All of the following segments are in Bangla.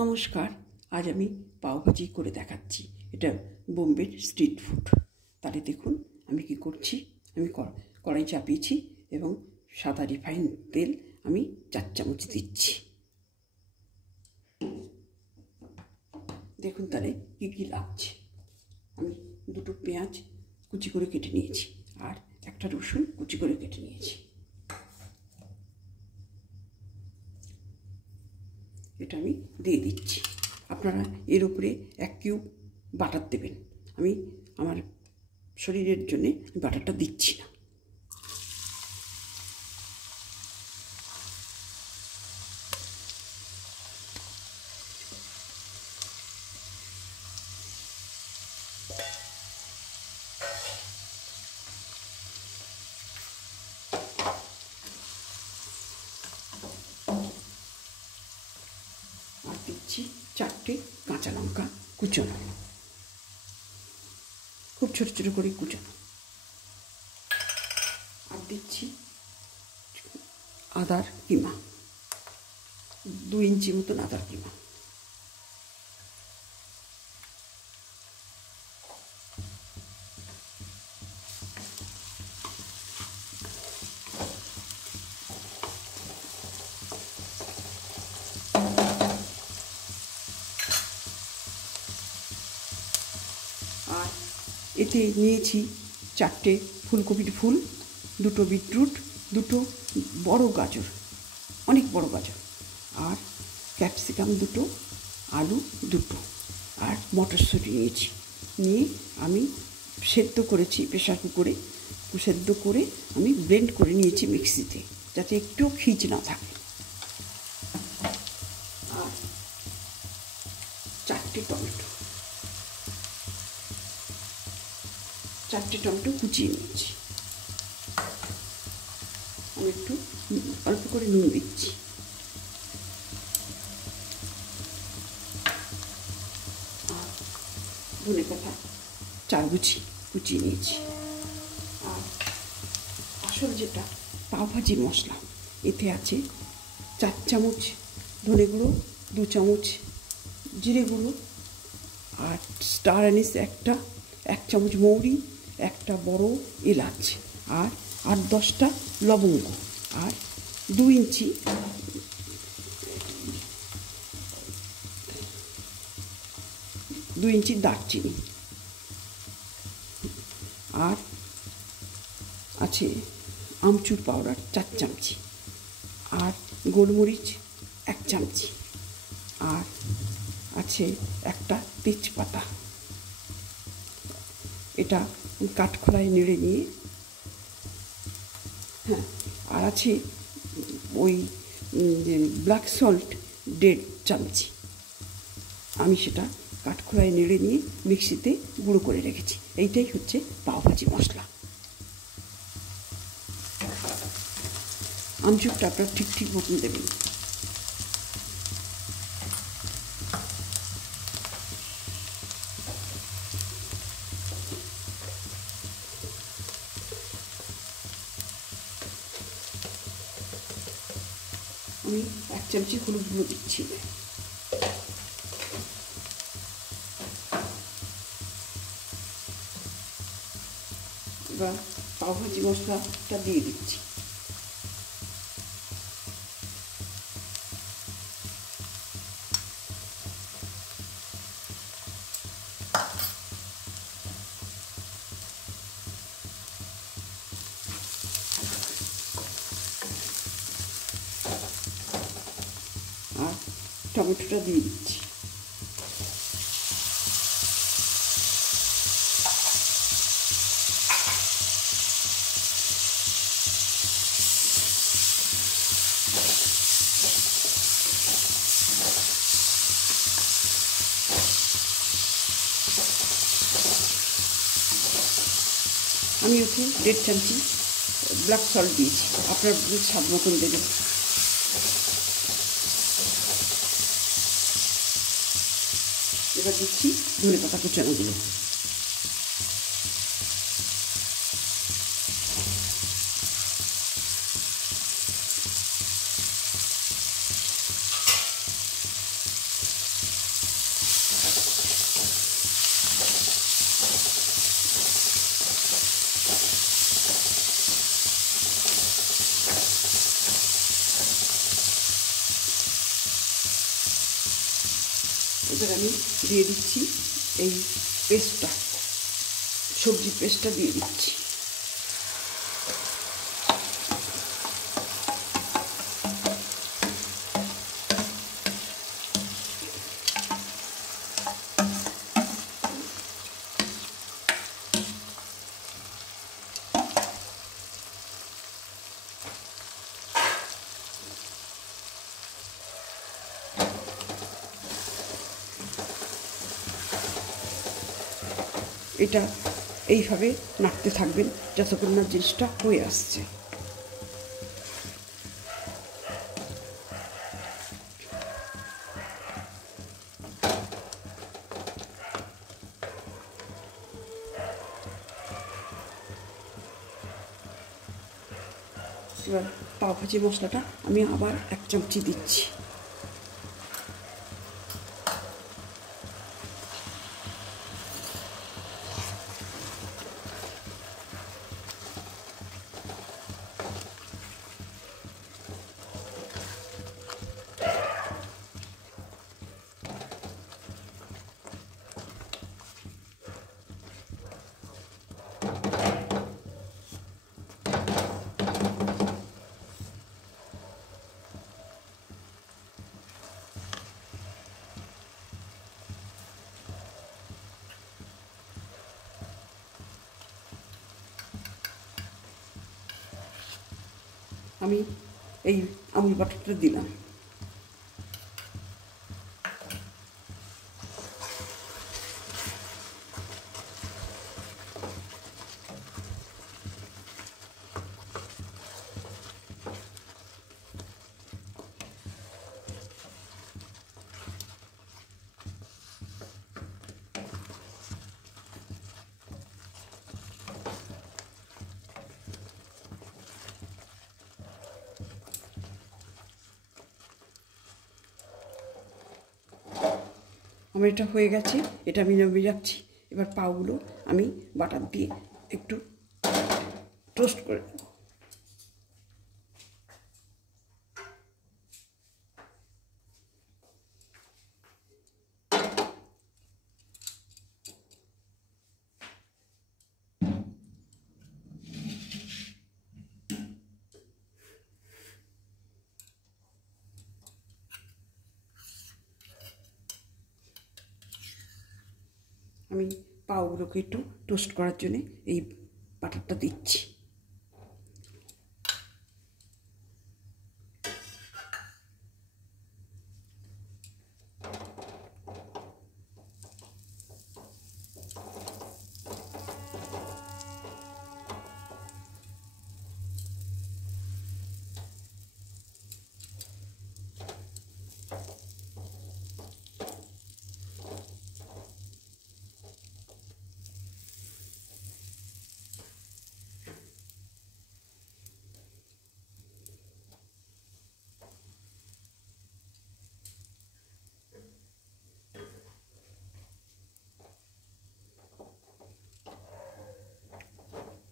নমস্কার, আজ আমি পাওভাজি করে দেখাচ্ছি। এটা বোম্বের স্ট্রিট ফুড। তাহলে দেখুন আমি কি করছি। আমি কড়াই চাপিয়েছি এবং সাদা রিফাইন তেল আমি 4 চামচ দিচ্ছি। দেখুন তাহলে কী কী লাগছে। আমি 2টো পেঁয়াজ কুচি করে কেটে নিয়েছি আর একটা রসুন কুচি করে কেটে নিয়েছি। এটা আমি দিয়ে দিচ্ছি। আপনারা এর উপরে 1 কিউব বাটার দেবেন। আমি আমার শরীরের জন্যে বাটারটা দিচ্ছি না। আর দিচ্ছি 4টে কাঁচা লঙ্কা কুচোনো, খুব ছোটো ছোটো করে কুচোনো। আর দিচ্ছি আদার কিমা, 2 ইঞ্চি মতন আদার কিমা। আর এতে নিয়েছি 4টে ফুলকপির ফুল, 2টো বিটরুট, 2টো বড় গাজর, অনেক বড় গাজর, আর ক্যাপসিকাম 2টো, আলু 2টো, আর মটরশুঁটি নিয়েছি। নিয়ে আমি সেদ্ধ করেছি প্রেশার কুকারে, সেদ্ধ করে আমি ব্লেন্ড করে নিয়েছি মিক্সিতে, যাতে একটু খিঁচ না থাকে। আর 4টে টমেটো কুচিয়ে নিয়েছি। আমি একটু অল্প করে নুন দিচ্ছি। আর ধনেপাতা 4 গুছি কুচিয়ে নিয়েছি। আর আসল যেটা পাওভাজি মশলা, এতে আছে 4 চামচ ধনে গুঁড়ো, 2 চামচ জিরে গুঁড়ো, আর স্টার অ্যানিস 1 চামচ মৌরি, 1টা বড় এলাচ, আর 8-10টা লবঙ্গ, আর 2 ইঞ্চি দারচিনি। আর আছে আমচুর পাউডার 4 চামচি, আর গোলমরিচ 1 চামচি, আর আছে একটা তেজপাতা। এটা কাঠখোলায় নেড়ে নিয়ে, হ্যাঁ, আর আছে ওই ব্ল্যাক সল্ট 1.5 চামচি। আমি সেটা কাঠখোলায় নেড়ে নিয়ে মিক্সিতে গুঁড়ো করে রেখেছি। এইটাই হচ্ছে পাওভাজি মশলা। আমচুরটা আপনার ঠিক মতন দেবেন। আমি 1 চামচি হলুদ গুঁড়ো দিচ্ছি। এবার পাওভাজি মশলাটা দিয়ে দিচ্ছি। আর টমেটোটা দিয়ে দিচ্ছি। আমি ওতে 1.5 চামচি ব্ল্যাক সল্ট দিয়েছি, আপনার স্বাদ মতন দেবেন। এবার দিচ্ছি ধনেপাতা কুচানোগুলো। এবার আমি দিয়ে দিচ্ছি এই পেস্টটা, সবজির পেস্টটা দিয়ে দিচ্ছি। এটা এইভাবে নাড়তে থাকবেন যতক্ষণ না জিনিসটা হয়ে আসছে। এবার পাও ভাজি মশলাটা আমি আবার 1 চামচি দিচ্ছি। আমি এই আমুল বাটারটা দিলাম। আমার এটা হয়ে গেছে, এটা আমি নামিয়ে রাখছি। এবার পাউগুলো আমি বাটার দিয়ে একটু টোস্ট করে দেব। আমি পাউগুলোকে একটু টোস্ট করার জন্য এই বাটারটা দিচ্ছি।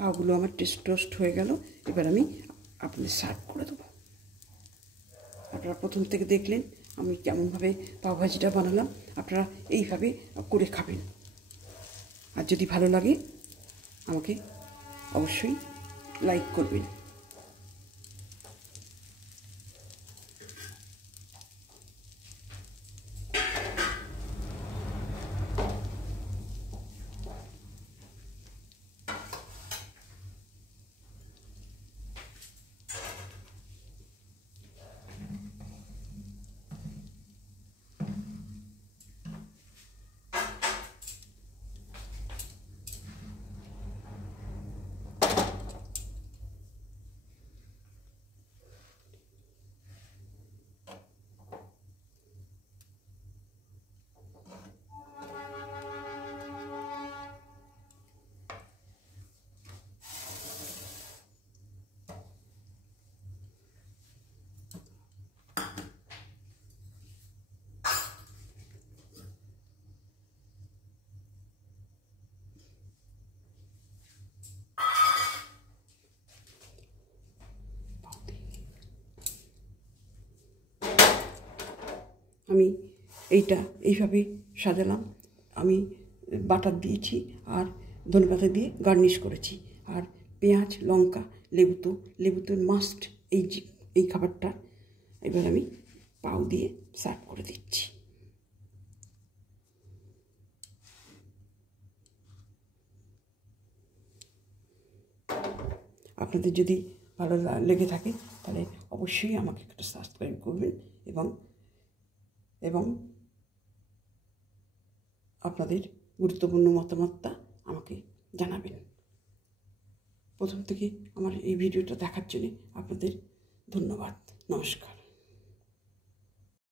পাউগুলো আমার টোস্ট হয়ে গেল। এবার আমি আপনাদের সার্ভ করে দেবো। আপনারা প্রথম থেকে দেখলেন আমি কেমনভাবে পাও ভাজিটা বানালাম। আপনারা এইভাবে করে খাবেন। আর যদি ভালো লাগে আমাকে অবশ্যই লাইক করবেন। আমি এইটা এইভাবে সাজালাম। আমি বাটার দিয়েছি আর ধনেপাতা দিয়ে গার্নিশ করেছি। আর পেঁয়াজ, লঙ্কা, লেবু তো মাস্ট এই খাবারটা। এবার আমি পাউ দিয়ে সার্ভ করে দিচ্ছি। আপনাদের যদি ভালো লেগে থাকে তাহলে অবশ্যই আমাকে একটা সাবস্ক্রাইব করবেন এবং আপনাদের গুরুত্বপূর্ণ মতামতটা আমাকে জানাবেন। প্রথম থেকে আমার এই ভিডিওটা দেখার জন্য আপনাদের ধন্যবাদ। নমস্কার।